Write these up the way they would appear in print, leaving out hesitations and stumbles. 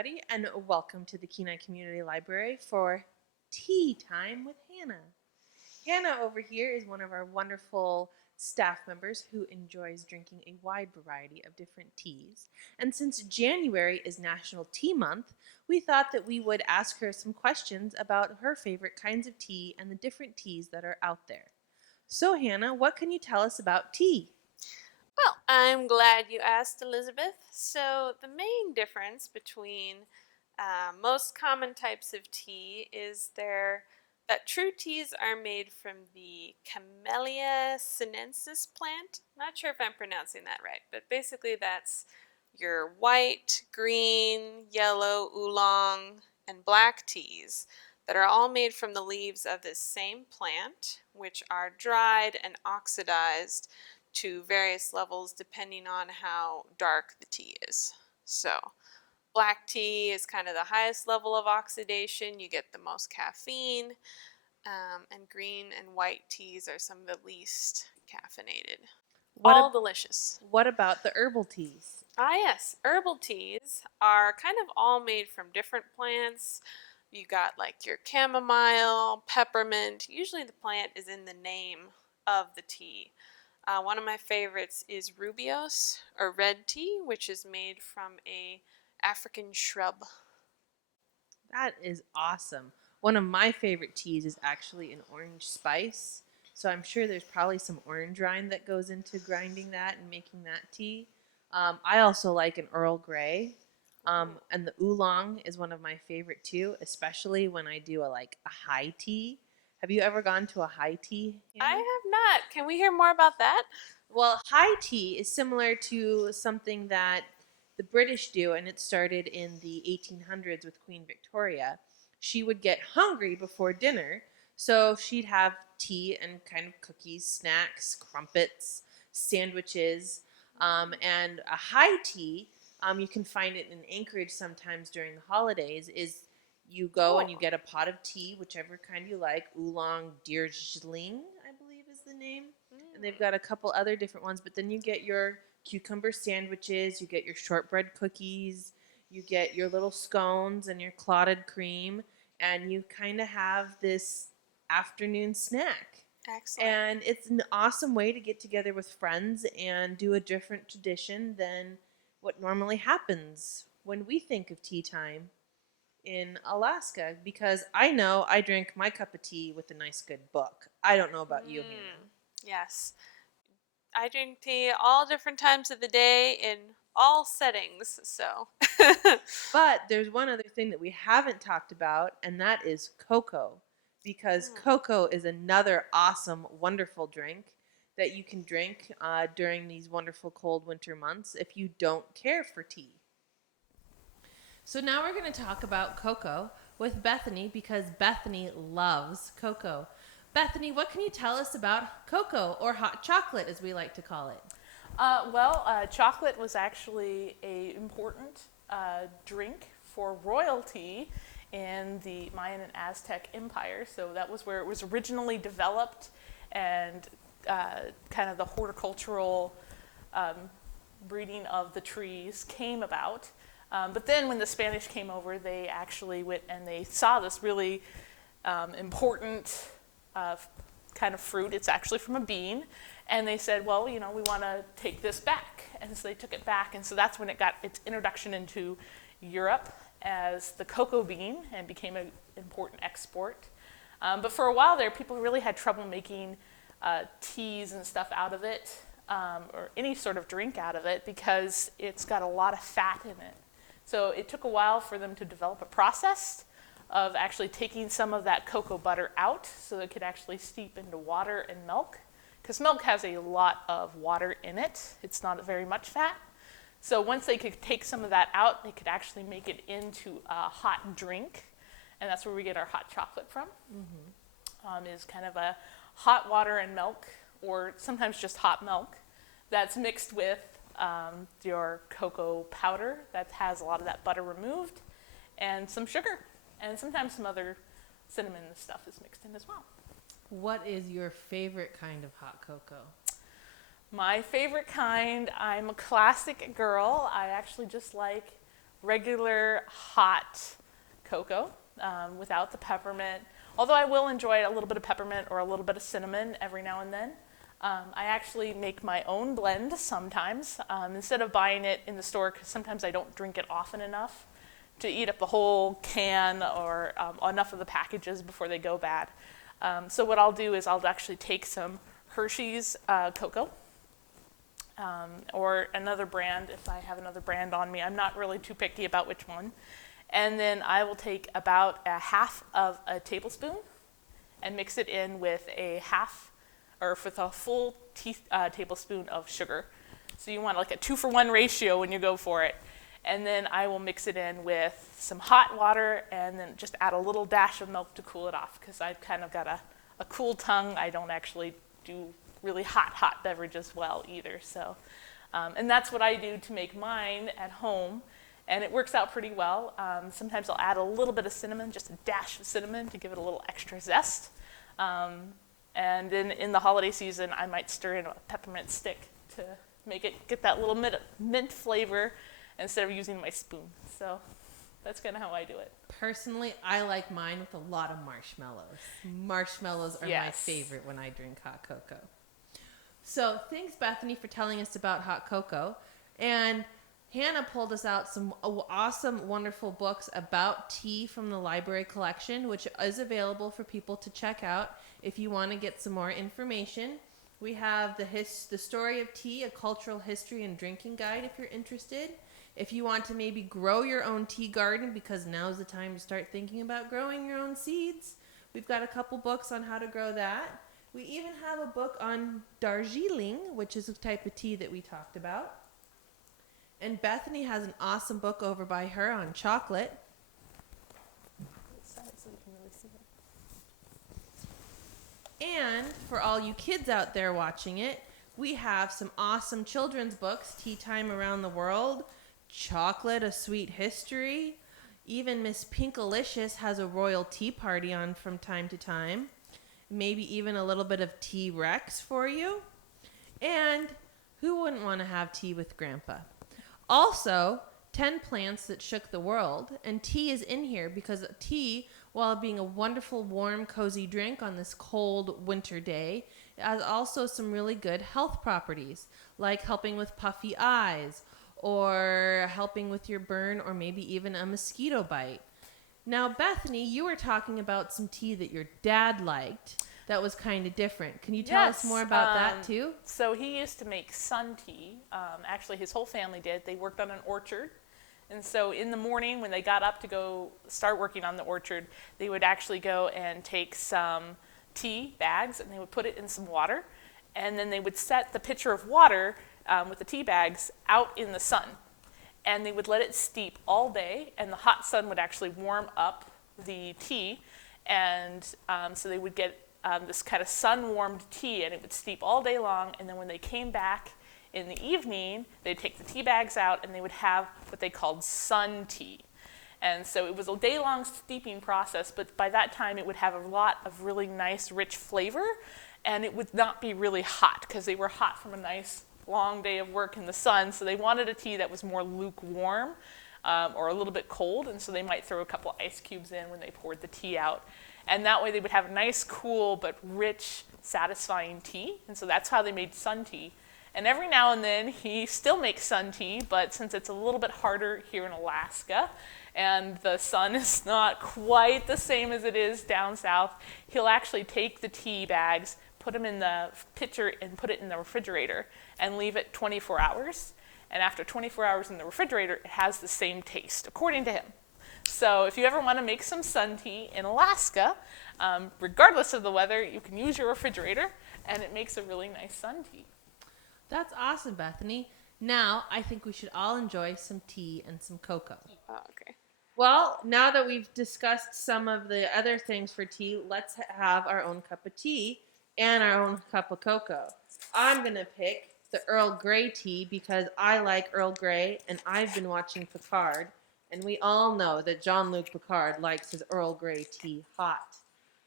everybody, and welcome to the Kenai Community Library for Tea Time with Hannah. Hannah over here is one of our wonderful staff members who enjoys drinking a wide variety of different teas. And since January is National Tea Month, we thought that we would ask her some questions about her favorite kinds of tea and the different teas that are out there. So, Hannah, what can you tell us about tea? Well, I'm glad you asked, Elizabeth. So, the main difference between most common types of tea is that true teas are made from the Camellia sinensis plant. Not sure if I'm pronouncing that right, but basically that's your white, green, yellow, oolong, and black teas that are all made from the leaves of this same plant, which are dried and oxidized to various levels depending on how dark the tea is. So, black tea is kind of the highest level of oxidation. You get the most caffeine, and green and white teas are some of the least caffeinated. What, All ab- delicious. what about the herbal teas? Ah, yes, herbal teas are kind of all made from different plants. You got like your chamomile, peppermint. Usually the plant is in the name of the tea. One of my favorites is Rubios or red tea, which is made from a African shrub. That is awesome. One of my favorite teas is actually an orange spice. So I'm sure there's probably some orange rind that goes into grinding that and making that tea. I also like an Earl Grey. And the oolong is one of my favorite too, especially when I do a high tea. Have you ever gone to a high tea, I Hannah? have not. Can we hear more about that? Well, high tea is similar to something that the British do, and it started in the 1800s with Queen Victoria. She would get hungry before dinner, so she'd have tea and kind of cookies, snacks, crumpets, sandwiches, and a high tea. You can find it in Anchorage sometimes during the holidays. Is you go and you Oh. get a pot of tea, whichever kind you like, oolong, Darjeeling, I believe is the name, and they've Mm. got a couple other different ones. But then you get your cucumber sandwiches, you get your shortbread cookies, you get your little scones and your clotted cream, and you kind of have this afternoon snack. Excellent. And it's an awesome way to get together with friends and do a different tradition than what normally happens when we think of tea time in Alaska, because I know I drink my cup of tea with a nice good book. I don't know about you, Hannah. Yes. I drink tea all different times of the day in all settings, so. But there's one other thing that we haven't talked about, and that is cocoa. Because Mm. cocoa is another awesome, wonderful drink that you can drink during these wonderful cold winter months if you don't care for tea. So now we're going to talk about cocoa with Bethany because Bethany loves cocoa. Bethany, what can you tell us about cocoa, or hot chocolate as we like to call it? Chocolate was actually a important drink for royalty in the Mayan and Aztec Empire. So that was where it was originally developed, and kind of the horticultural um, breeding of the trees came about. But then when the Spanish came over, they actually went and they saw this really important uh, kind of fruit. It's actually from a bean. And they said, well, we want to take this back. And so they took it back. And so that's when it got its introduction into Europe as the cocoa bean and became an important export. But for a while there, people really had trouble making teas and stuff out of it, or any sort of drink out of it, because it's got a lot of fat in it. So it took a while for them to develop a process of actually taking some of that cocoa butter out so it could actually steep into water and milk. Because milk has a lot of water in it. It's not very much fat. So once they could take some of that out, they could actually make it into a hot drink. And that's where we get our hot chocolate from. Is kind of a hot water and milk, or sometimes just hot milk, that's mixed with your cocoa powder that has a lot of that butter removed, and some sugar, and sometimes some other cinnamon stuff is mixed in as well. What is your favorite kind of hot cocoa? My favorite kind, I'm a classic girl. I actually just like regular hot cocoa without the peppermint. Although I will enjoy a little bit of peppermint or a little bit of cinnamon every now and then. I actually make my own blend sometimes instead of buying it in the store, because sometimes I don't drink it often enough to eat up the whole can or enough of the packages before they go bad. So what I'll do is I'll actually take some Hershey's cocoa or another brand if I have another brand on me. I'm not really too picky about which one. And then I will take about a half of a tablespoon and mix it in with a full tablespoon of sugar. So you want like a 2-for-1 ratio when you go for it. And then I will mix it in with some hot water and then just add a little dash of milk to cool it off, because I've kind of got a cool tongue. I don't actually do really hot beverages well either. So, and that's what I do to make mine at home. And it works out pretty well. Sometimes I'll add a little bit of cinnamon, just a dash of cinnamon to give it a little extra zest. And then in the holiday season, I might stir in a peppermint stick to get that little mint flavor instead of using my spoon. So that's kind of how I do it. Personally, I like mine with a lot of marshmallows. Marshmallows are my favorite when I drink hot cocoa. So thanks, Bethany, for telling us about hot cocoa. And Hannah pulled us out some awesome, wonderful books about tea from the library collection, which is available for people to check out if you want to get some more information. We have the Story of Tea, a cultural history and drinking guide if you're interested. If you want to maybe grow your own tea garden, because now's the time to start thinking about growing your own seeds, we've got a couple books on how to grow that. We even have a book on Darjeeling, which is a type of tea that we talked about. And Bethany has an awesome book over by her on chocolate. And for all you kids out there watching it, we have some awesome children's books, Tea Time Around the World, Chocolate, A Sweet History. Even Miss Pinkalicious has a royal tea party on from time to time. Maybe even a little bit of Tea Rex for you. And who wouldn't want to have tea with Grandpa? Also, 10 plants that shook the world. And tea is in here because tea, while being a wonderful, warm, cozy drink on this cold winter day, has also some really good health properties, like helping with puffy eyes or helping with your burn or maybe even a mosquito bite. Now, Bethany, you were talking about some tea that your dad liked that was kind of different. Can you tell us more about that too? So he used to make sun tea. Actually, his whole family did. They worked on an orchard. And so in the morning when they got up to go start working on the orchard, they would actually go and take some tea bags and they would put it in some water. And then they would set the pitcher of water with the tea bags out in the sun. And they would let it steep all day, and the hot sun would actually warm up the tea. And so they would get this kind of sun-warmed tea, and it would steep all day long. And then when they came back in the evening, they'd take the tea bags out, and they would have what they called sun tea. And so it was a day-long steeping process, but by that time it would have a lot of really nice, rich flavor, and it would not be really hot, because they were hot from a nice long day of work in the sun. So they wanted a tea that was more lukewarm or a little bit cold, and so they might throw a couple ice cubes in when they poured the tea out. And that way they would have a nice, cool, but rich, satisfying tea. And so that's how they made sun tea. And every now and then he still makes sun tea, but since it's a little bit harder here in Alaska and the sun is not quite the same as it is down south, he'll actually take the tea bags, put them in the pitcher and put it in the refrigerator and leave it 24 hours. And after 24 hours in the refrigerator, it has the same taste, according to him. So if you ever want to make some sun tea in Alaska, regardless of the weather, you can use your refrigerator, and it makes a really nice sun tea. That's awesome, Bethany. Now, I think we should all enjoy some tea and some cocoa. Oh, okay. Well, now that we've discussed some of the other things for tea, let's have our own cup of tea and our own cup of cocoa. I'm going to pick the Earl Grey tea because I like Earl Grey, and I've been watching Picard, and we all know that Jean-Luc Picard likes his Earl Grey tea hot.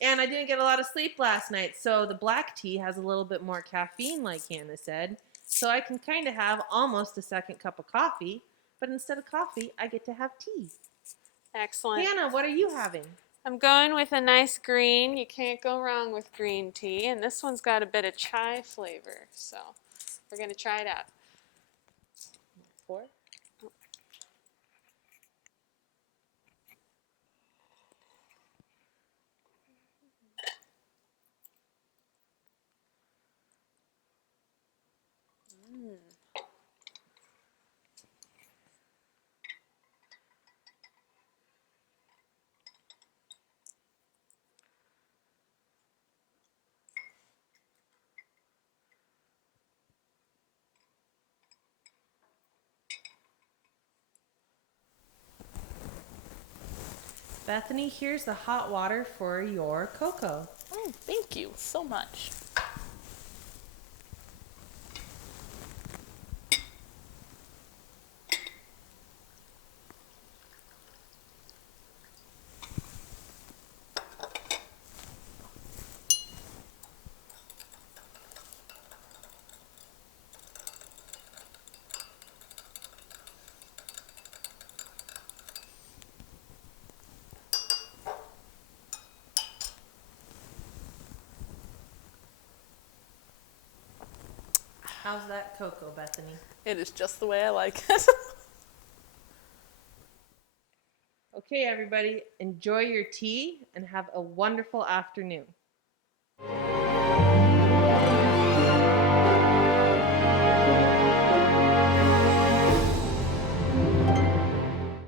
And I didn't get a lot of sleep last night, so the black tea has a little bit more caffeine, like Hannah said, so I can kind of have almost a second cup of coffee, but instead of coffee, I get to have tea. Excellent. Hannah, what are you having? I'm going with a nice green. You can't go wrong with green tea. And this one's got a bit of chai flavor. So we're going to try it out. 4. Bethany, here's the hot water for your cocoa. Oh, thank you so much. How's that cocoa, Bethany? It is just the way I like it. Okay, everybody, enjoy your tea and have a wonderful afternoon.